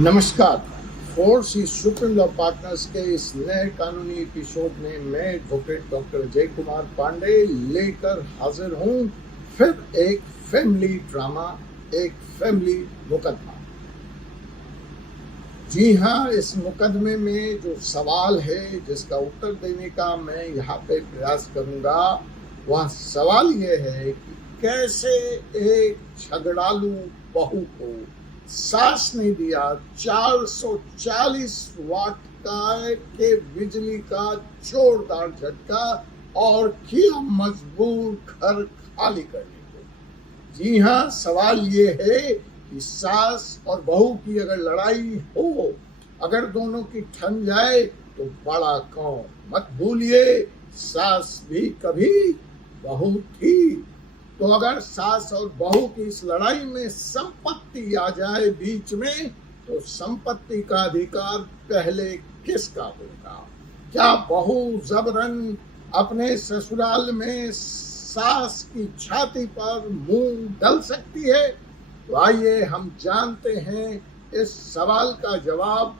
नमस्कार। फोर्स ही supreme law partners के इस नए कानूनी एपिसोड में मैं एडवोकेट डॉक्टर अजय कुमार पांडे लेकर हाजिर हूं। फिर एक फैमिली ड्रामा, एक फैमिली मुकदमा। जी हाँ, इस मुकदमे में जो सवाल है जिसका उत्तर देने का मैं यहाँ पे प्रयास करूंगा, वह सवाल यह है कि कैसे एक झगड़ालू बहू को सास ने दिया 440 वाट के बिजली का जोरदार झटका और किया मजबूर घर खाली करने को। जी हाँ, सवाल ये है कि सास और बहू की अगर लड़ाई हो, अगर दोनों की ठन जाए तो बड़ा कौन। मत भूलिए, सास भी कभी बहू थी। तो अगर सास और बहू की इस लड़ाई में संपत्ति आ जाए बीच में, तो संपत्ति का अधिकार पहले किसका होगा? क्या बहू जबरन अपने ससुराल में सास की छाती पर मुंह डाल सकती है? तो आइए हम जानते हैं इस सवाल का जवाब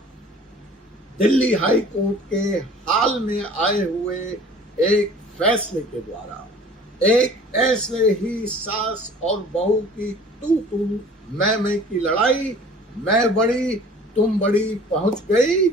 दिल्ली हाई कोर्ट के हाल में आए हुए एक फैसले के द्वारा। एक ऐसे ही सास और बहू की तू मैं की लड़ाई, मैं बड़ी तुम बड़ी पहुंच गई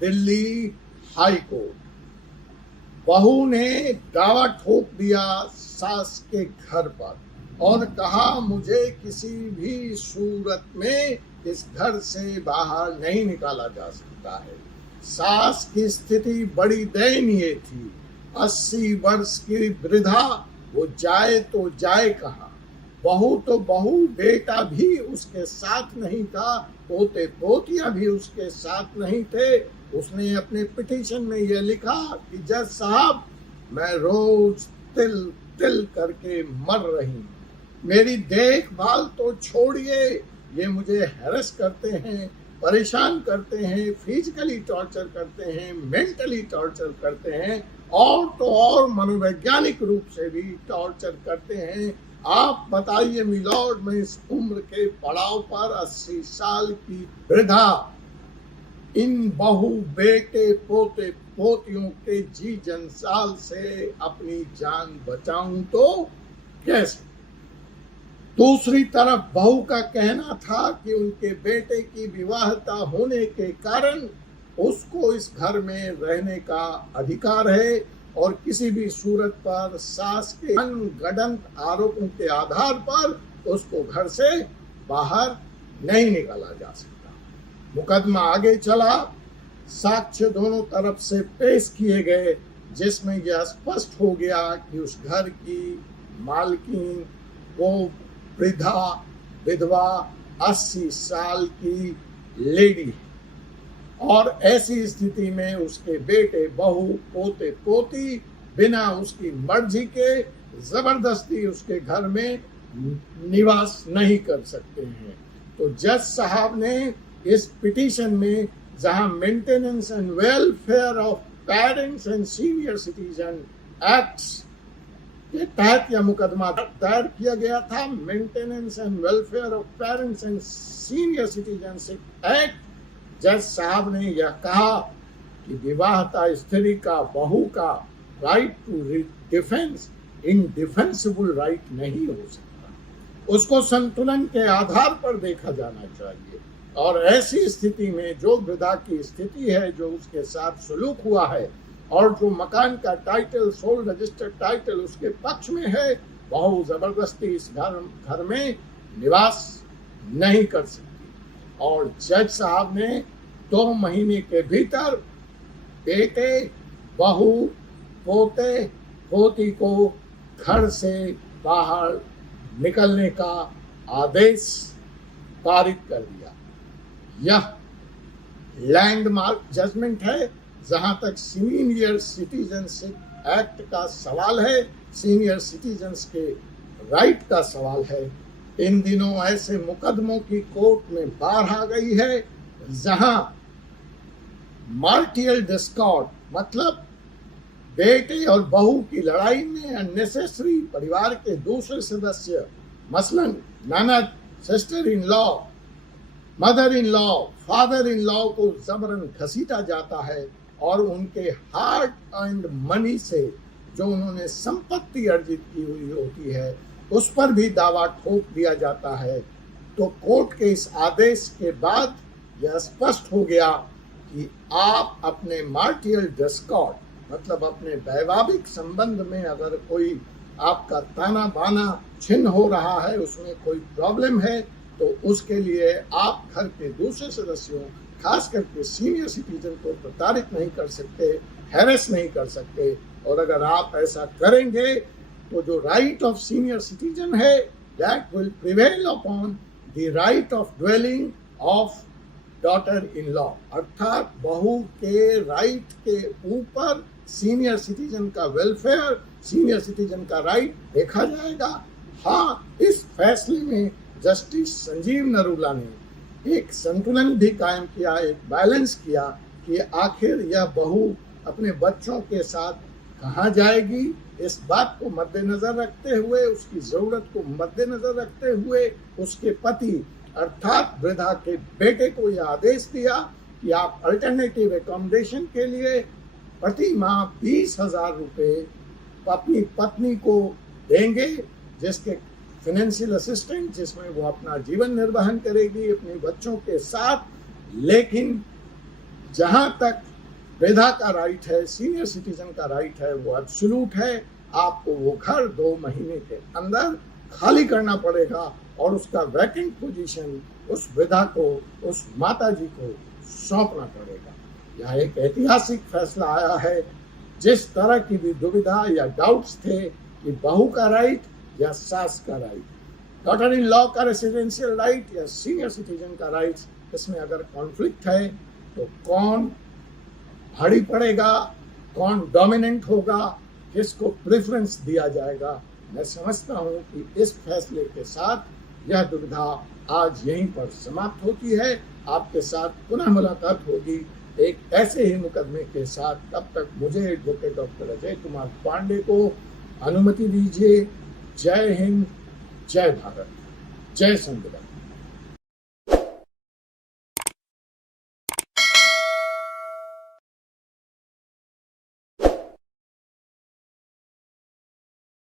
दिल्ली हाई कोर्ट। बहू ने दावा ठोक दिया सास के घर पर और कहा, मुझे किसी भी सूरत में इस घर से बाहर नहीं निकाला जा सकता है। सास की स्थिति बड़ी दयनीय थी। 80 वर्ष की वृद्धा, वो जाए तो जाए कहाँ? बहू तो बहू, बेटा भी उसके साथ नहीं था, पोते पोतियां भी उसके साथ नहीं थे। उसने अपने पिटीशन में यह लिखा कि जज साहब, मैं रोज तिल तिल करके मर रही हूँ। मेरी देखभाल तो छोड़िए, ये मुझे हैरेस करते हैं, परेशान करते हैं, फिजिकली टॉर्चर करते हैं, मेंटली टॉर्चर करते हैं और तो और मनोवैज्ञानिक रूप से भी टॉर्चर करते हैं। आप बताइए मिलॉर्ड, मैं इस उम्र के पड़ाव पर 80 साल की वृद्धा इन बहू बेटे पोते पोतियों के जी जंजाल से अपनी जान बचाऊं तो कैसे? दूसरी तरफ बहू का कहना था कि उनके बेटे की विवाहिता होने के कारण उसको इस घर में रहने का अधिकार है और किसी भी सूरत पर सास के अनगढ़ंत आरोपों के आधार पर उसको घर से बाहर नहीं निकाला जा सकता। मुकदमा आगे चला, साक्ष्य दोनों तरफ से पेश किए गए, जिसमें यह स्पष्ट हो गया कि उस घर की मालकिन वो वृद्धा विधवा 80 साल की लेडी है और ऐसी स्थिति में उसके बेटे बहू पोते पोती बिना उसकी मर्जी के जबरदस्ती उसके घर में निवास नहीं कर सकते हैं। तो जज साहब ने इस पिटीशन में, जहां maintenance and welfare of parents and senior citizen acts के तहत यह मुकदमा दायर किया गया था, maintenance and welfare of parents and senior citizenship act, जज साहब ने यह कहा कि विवाहिता स्त्री का, बहू का राइट टू डिफेंस इंडिफेंसिबल राइट नहीं हो सकता। उसको संतुलन के आधार पर देखा जाना चाहिए और ऐसी स्थिति में जो वृद्धा की स्थिति है, जो उसके साथ सलूक हुआ है और जो मकान का टाइटल, सोल रजिस्टर्ड टाइटल उसके पक्ष में है, बहू जबरदस्ती इस घर में निवास नहीं कर सकती। और जज साहब ने 2 महीने के भीतर बेटे, बहू, पोते पोती को घर से बाहर निकलने का आदेश पारित कर दिया। यह लैंडमार्क जजमेंट है। जहां तक सीनियर सिटीजनशिप एक्ट का सवाल है, सीनियर सिटीजन्स के राइट का सवाल है, इन दिनों ऐसे मुकदमों की कोर्ट में बाढ़ आ गई है जहां मार्टियल डिस्कॉर्ड, मतलब बेटे और बहू की लड़ाई में अननेसेसरी परिवार के दूसरे सदस्य, मसलन ननद, sister in law, mother in law, father in law को जबरन घसीटा जाता है और उनके हार्ड अर्न्ड मनी से जो उन्होंने संपत्ति अर्जित की हुई होती है उस पर भी दावा ठोक दिया जाता है। तो कोर्ट के इस आदेश के बाद यह स्पष्ट हो गया कि आप अपने मार्टियल डिस्कॉर्ड मतलब अपने वैवाहिक संबंध में अगर कोई आपका ताना बाना छिन्न हो रहा है, उसमें कोई प्रॉब्लम है, तो उसके लिए आप घर के दूसरे सदस्यों खास करके सीनियर सिटीजन को प्रताड़ित नहीं कर सकते, हैरेस नहीं कर सकते। और अगर आप ऐसा करेंगे तो जो राइट ऑफ सीनियर सिटीजन है that will prevail upon the right of dwelling of daughter in law, अर्थात बहू के राइट के ऊपर सीनियर सिटीजन का वेलफेयर, सीनियर सिटीजन का राइट देखा जाएगा। हाँ, इस फैसले में जस्टिस संजीव नरूला ने एक संतुलन भी कायम किया, एक बैलेंस किया कि आखिर यह बहू अपने बच्चों के साथ कहाँ जाएगी। इस बात को मद्देनजर रखते हुए, उसकी जरूरत को मद्देनजर रखते हुए उसके पति अर्थात वृद्धा के बेटे को यह आदेश दिया कि आप अल्टरनेटिव एकोमोडेशन के लिए प्रति माह 20,000 रुपये अपनी पत्नी को देंगे, जिसके फाइनेंशियल असिस्टेंट, जिसमें वो अपना जीवन निर्वहन करेगी अपने बच्चों के साथ। लेकिन जहां तक वृद्धा का राइट है, सीनियर सिटीजन का राइट है, वो एब्सोल्यूट है। आपको वो घर 2 महीने के अंदर खाली करना पड़ेगा और उसका वैकेंट पोजीशन उस वृद्धा को, उस माता जी को सौंपना पड़ेगा। यह एक ऐतिहासिक फैसला आया है। जिस तरह की भी दुविधा या डाउट्स थे कि बहू का राइट या सास का राइट, डॉटर इन लॉ का रेसिडेंशियल राइट या सीनियर सिटीजन का राइट, इसमें अगर कॉन्फ्लिक्ट है तो कौन भारी पड़ेगा, कौन डोमिनेंट होगा, किसको प्रेफरेंस दिया जाएगा। मैं समझता हूं कि इस फैसले के साथ यह दुविधा आज यहीं पर समाप्त होती है। आपके साथ पुनः मुलाकात होगी एक ऐसे ही मुकदमे के साथ। तब तक मुझे एडवोकेट डॉक्टर अजय कुमार पांडे को अनुमति दीजिए। जय हिंद, जय भारत, जय संविधान।